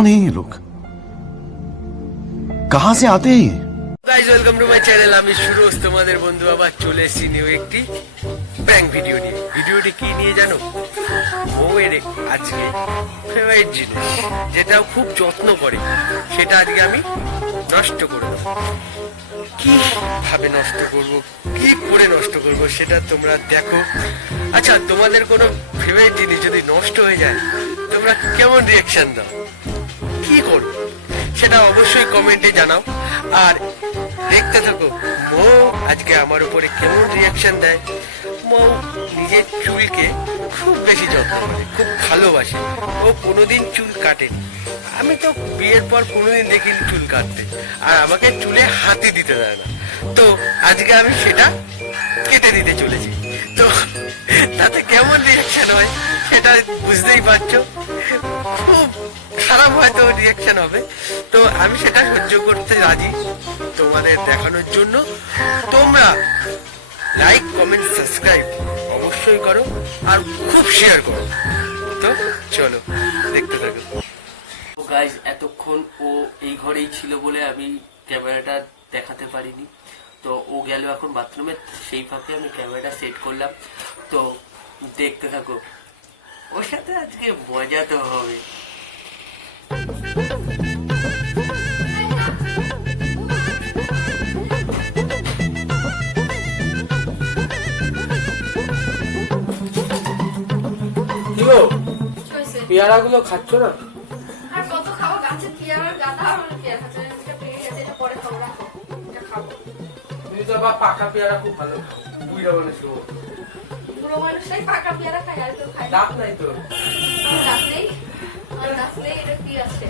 कौन है ये लोग, कहां से आते हैं ये? Guys welcome to my channel. আমি সুরজ, তোমাদের বন্ধু। আবার চলে এসেছি নিউ একটি প্র্যাঙ্ক ভিডিও নিয়ে। ভিডিওটি কি নিয়ে জানো? বউয়ের আজকে ফেভারিট জিনিস, যেটা খুব যত্ন করে, সেটা আজকে আমি নষ্ট করব। কি ভাবে নষ্ট করব, কি করে নষ্ট করব, সেটা তোমরা দেখো। আচ্ছা, তোমাদের কোনো ফেভারিট জিনিস যদি নষ্ট হয়ে যায়, তোমরা কেমন রিয়াকশন দাও, কি করো, সেটা অবশ্যই কমেন্টে জানাও। আর দেখতে থাকো মৌ আজকে আমার উপরে কেমন রিয়াকশন দেয়। মৌ নিজের চুলকে খুব বেশি যত্ন করে, খুব ভালোবাসে। ও কোনোদিন চুল কাটেনি। আমি তো বিয়ের পর কোনোদিন দেখিনি চুল কাটতে, আর আমাকে চুলে হাতি দিতে দেয় না। তো আজকে আমি সেটা কেটে দিতে চলেছি। তো তাতে কেমন রিয়াকশন হয় সেটা বুঝতেই পারছো। খুব খারাপ হয়তো রিয়াকশন হবে, তো আমি সেটা সহ্য করতে রাজি তোমাদের দেখানোর জন্য। তোমরা লাইক, কমেন্ট, সাবস্ক্রাইব অবশ্যই করো, আর খুব শেয়ার করো। তো চলো দেখতে থাকো। গাইস, এতক্ষণ ও এই ঘরেই ছিল বলে আমি ক্যামেরাটা দেখাতে পারিনি। তো ও গেল এখন বাথরুমে, সেই ফাঁকে আমি ক্যামেরাটা সেট করলাম। তো দেখতে থাকো, ওর সাথে আজকে মজা তো হবে। পেয়ারা গুলো খাচ্ছ না? আর কত খাবো? গাছের পেয়ারা গাদা পেয়ারা খাচ্ছে, এটা পেয়ে গেছে, এটা পরে খাবো, রাখো, এটা খাবো। তুমি তো আবার পাকা পেয়ারা খুব ভালো খাও, বুড়া মানুষ। বুড়ো মানুষটাই পাকা পেয়ারা খায়, আর কেউ খায় না। দাঁত নাই তো? আমার দাঁত নেই, আমার দাঁত নেই, এটা কি আছে?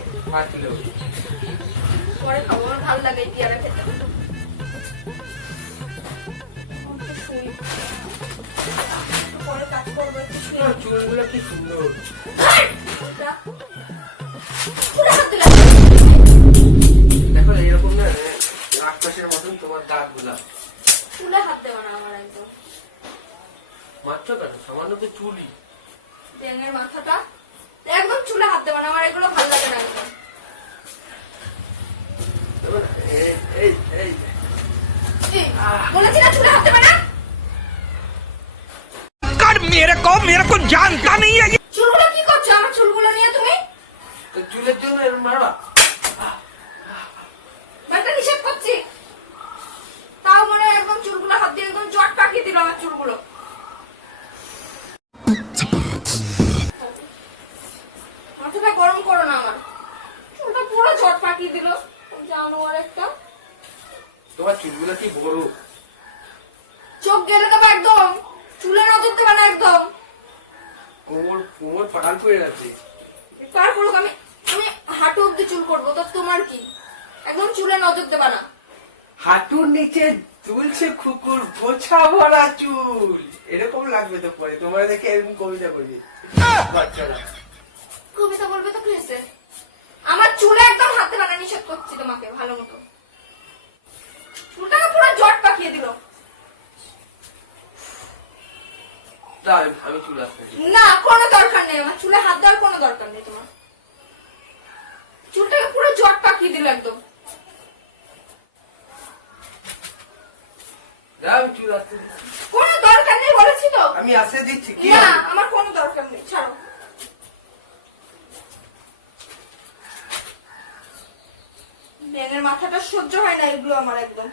পরে খাবো, আমার ভালো লাগে এই পেয়ারা খেতে। শুই, পরে কাজ করবো, একটু শুই। চুলগুলো কি সুন্দর। দেখো এইরকম না, আকাশের মতন তোমার দাঁত গুলা। চুলে হাত দেবো না আমার একদম। মারছো কেন? সামান্য তো চুলই। ব্যাঙের মাথাটা একদম চুলে হাত দেবো না, আমার এগুলো ভালো লাগে না একদম। বলেছি না চুলে হাত দেবে না। मेरे को जानता नहीं है। চুলগুলো কি করছো আমার চুলগুলো নিয়ে তুমি? চুলের জন্য মারবা? একটা নিষেধ করছি, তাও মনে হয় একদম চুলগুলো হাত দিয়ে একদম জট পাকিয়ে দিল আমার চুলগুলো। মাথাটা গরম করো না, আমার চুলটা পুরো জট পাকিয়ে দিল। জানোয়ার একটা। তোমার চুলগুলো কি বড়? চোখ গেলে দেবো একদম, চুলে নজর দেবে না একদম। কোমর পাকাল করে গেছে। কার করুক, আমি আমি হাঁটু অব্দি চুল করবো, তো তোমার কি? একদম চুলে নজর দেবে না। হাঁটুর নিচে দুলছে কুকুর, বোঝা ভরা চুল, এরকম লাগবে তো পরে। তোমরা দেখে এরকম কবিতা করবে বাচ্চারা। কবিতা বলবে তো কি হয়েছে? আমার চুলে একদম হাত দেবে না, নিষেধ করছি তোমাকে ভালো মতো। চুলটাকে পুরো জট পাকিয়ে দিল। আমি চুল আসতে না, কোনো দরকার নেই, আমার চুলে হাত দেওয়ার কোনো দরকার নেই তোমার। চুলটাকে পুরো জট পাকিয়ে দিল একদম। আমি চুল আসতে কোনো দরকার নেই বলেছি তো। আমি আসতে দিচ্ছি। কি না, আমার কোনো দরকার নেই, ছাড়ো। ব্যাঙের মাথাটা সহ্য হয় না এগুলো আমার একদম।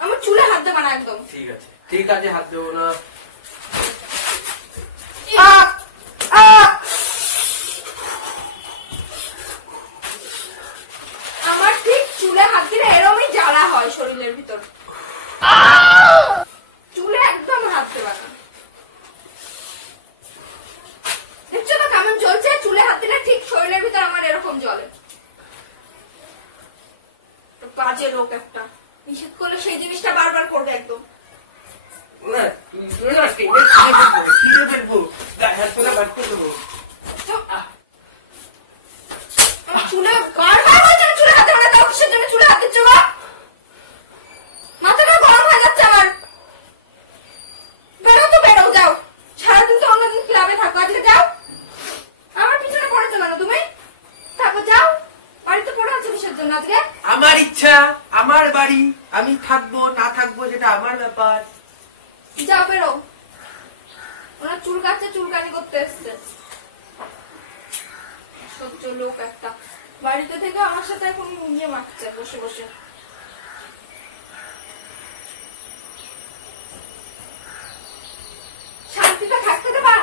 আমার চুলে হাত দেবে না একদম। ঠিক আছে, ঠিক আছে, হাত দেবো না। আমার ঠিক চুলে হাত দিলে এরমই জ্বালা হয় শরীরের ভিতর। চুলে একদম হাত দেবে না। দেখছো তো কেমন জ্বলছে? চুলে হাত দিলে ঠিক শরীরের ভিতর আমার এরকম জ্বলে। বাজে লোক একটা, নিষেধ করলে সেই জিনিসটা বারবার করবে একদম। চুলে চুলে হাতে মানে তাও কিসের জন্য চুলে হাত দিচ্ছ? মাথাটা গরম হয়ে যাচ্ছে আমার। বেরো তো বেরো, যাও। সারাদিন তো অন্যদিন ক্লাবে থাকো, আজকে যাও। আমার পিছনে পড়েছো কেন তুমি? কিসের জন্য আজকে? আমার ইচ্ছা, আমার বাড়ি, আমি থাকবো না থাকবো সেটা আমার ব্যাপার। যাও বেরো। ওনার চুল কাটছে, চুলকানি করতে এসছে। সহ্য লোক একটা। বাড়িতে থেকে আমার সাথে এখন ইয়ে মারছে বসে বসে। শান্তিটা থাকতে দেবা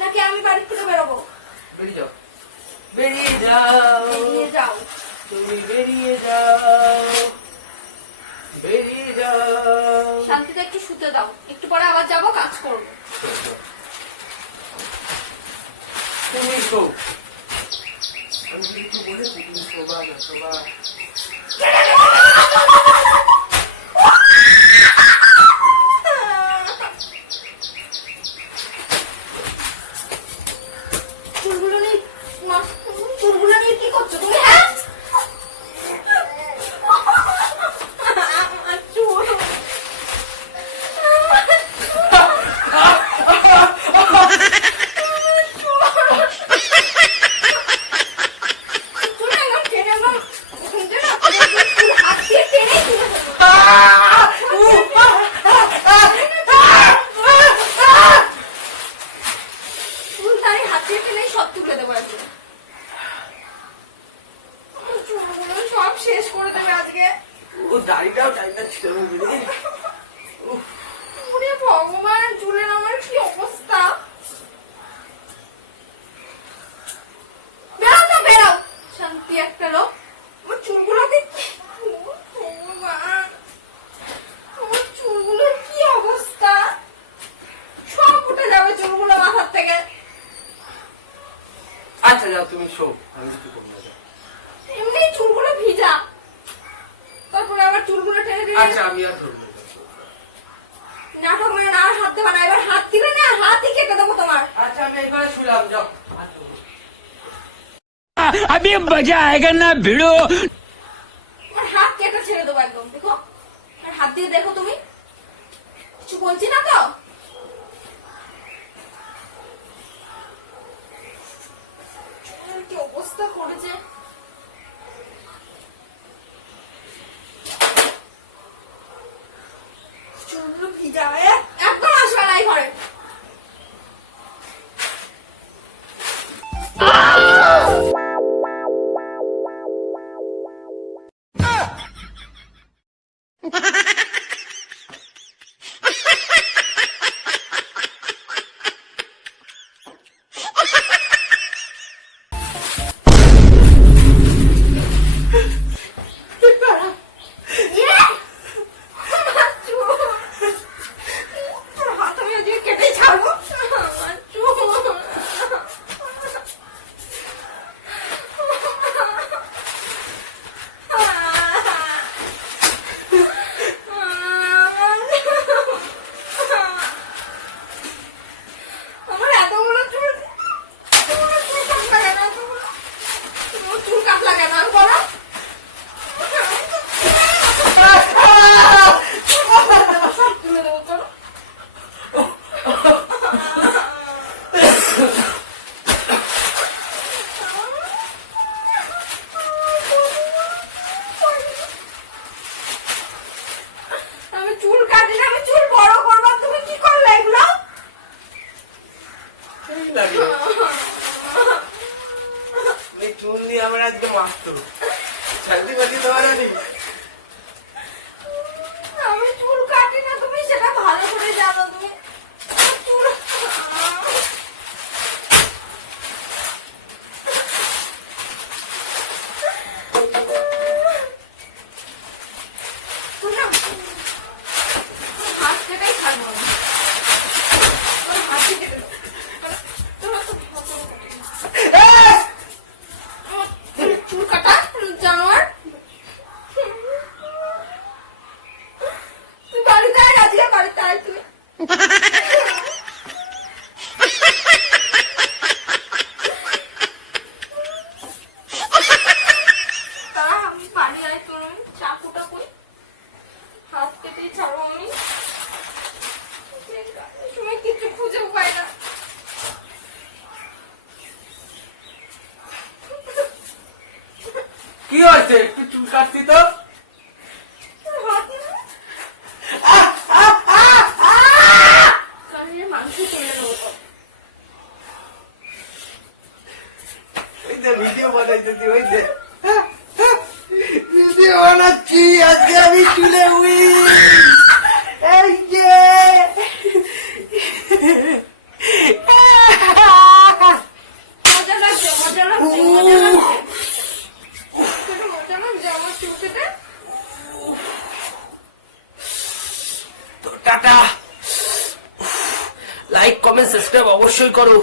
নাকি আমি বাড়ি থেকে বেরোবো? বেরিয়ে যাও, বেরিয়ে যাও, বেরিয়ে যাও। তুমি বেরিয়ে যাও, বেরিয়ে যাও। শান্তিতে একটু শুতে দাও, একটু পরে আবার যাবো, কাজ করবো। তুমি শো, আমি যদি একটু বলেছি তুমি শোবা না শোবা। চুলগুলো নিয়ে চুলগুলো নিয়ে কি করছো তুমি? হ্যাঁ, আমার চুল। চুল একদম টেনে একদম শুনতে না, চুল হাত দিয়ে টেনেই তুলে ফেলবো। চুল দাঁড়িয়ে হাত দিয়ে টেনেই সব তুলে দেবো আজকে। চুলগুলো সব শেষ করে দেবে আজকে। ও দাড়িটাও টাইটা ছিল বুঝলি? ওরে ভগবান, চুলের আমার কি অবস্থা। বেরাও তো বেরাও, শান্তি একটা লোক। আমার চুলগুলোকে ভগবান, আমার চুলগুলোর কি অবস্থা। সব উঠে যাবে চুলগুলো মাথার থেকে। আচ্ছা যাও তুমি শো, আমি কিছু করবো না। এমনি চুলগুলো ভিজা, তারপরে আবার চুলগুলো টেনে দিলে আচ্ছা আমি আর ধরবো না। নাটক মানে না, আর হাত দেবা না। এবার হাত দিলে না, হাতই কেটে দেবো তোমার। আচ্ছা আমি এবারে শুলাম, যাও। अभी मजा आएगा ना भिड़ो। আমার হাত কেটে ছেড়ে দেবো একদম। দেখো, আর হাত দিয়ে দেখো তুমি, কিছু বলছি না তো। চুলের কি অবস্থা করেছে। চুলগুলো ভিজা, একদম আসবে না এই ঘরে। ইয়ে! আমার চুল। তোর হাত আমি আজকে কেটে ছাড়বো। আমার চুল। আমার এতগুলো চুল, এতগুলো চুল কাট লাগে না, এতগুলো চুল কাট লাগে না বলো। সব তুলে দেবো, চলো। আমি চুল কাটি না, আমি চুল বড় করবো, তুমি কি করলে এগুলো? এই লাগে। এই চুল নিয়ে আমার আজকে মারতো। শান্তি পাতি দেওয়ার আগে আমি চুল কাটি না, তুমি সেটা ভালো করে জানো। তুমি চুল হাত কেটেই ছাড়বো আমি। আমার হাতই কেটে দেবো। চুল কাটা জানোয়ার। তুই বাড়িতে আয়, আজকে বাড়িতে আয় তুই। দাঁড়া, আমি বাড়ি আয়, তোর আমি চাকুটা কই, হাত কেটেই ছাড়বো আমি। এই সময় কিছু খুঁজেও পাই না। কি হয়েছে? আছে, একটু চুল কাটছি তো। হাত না। কানের মাংস তুলে নেবো। ওই যে ভিডিও বানাইতেছি, ওই যে ভিডিও বানাচ্ছি আজকে আমি চুলে উই। এই যে মজা লাগছে, মজা লাগছে, মজা লাগছে। তোকে মজা লাগছে আমার চুল কেটে? তো টাটা, লাইক কমেন্ট সাবস্ক্রাইব অবশ্যই করো।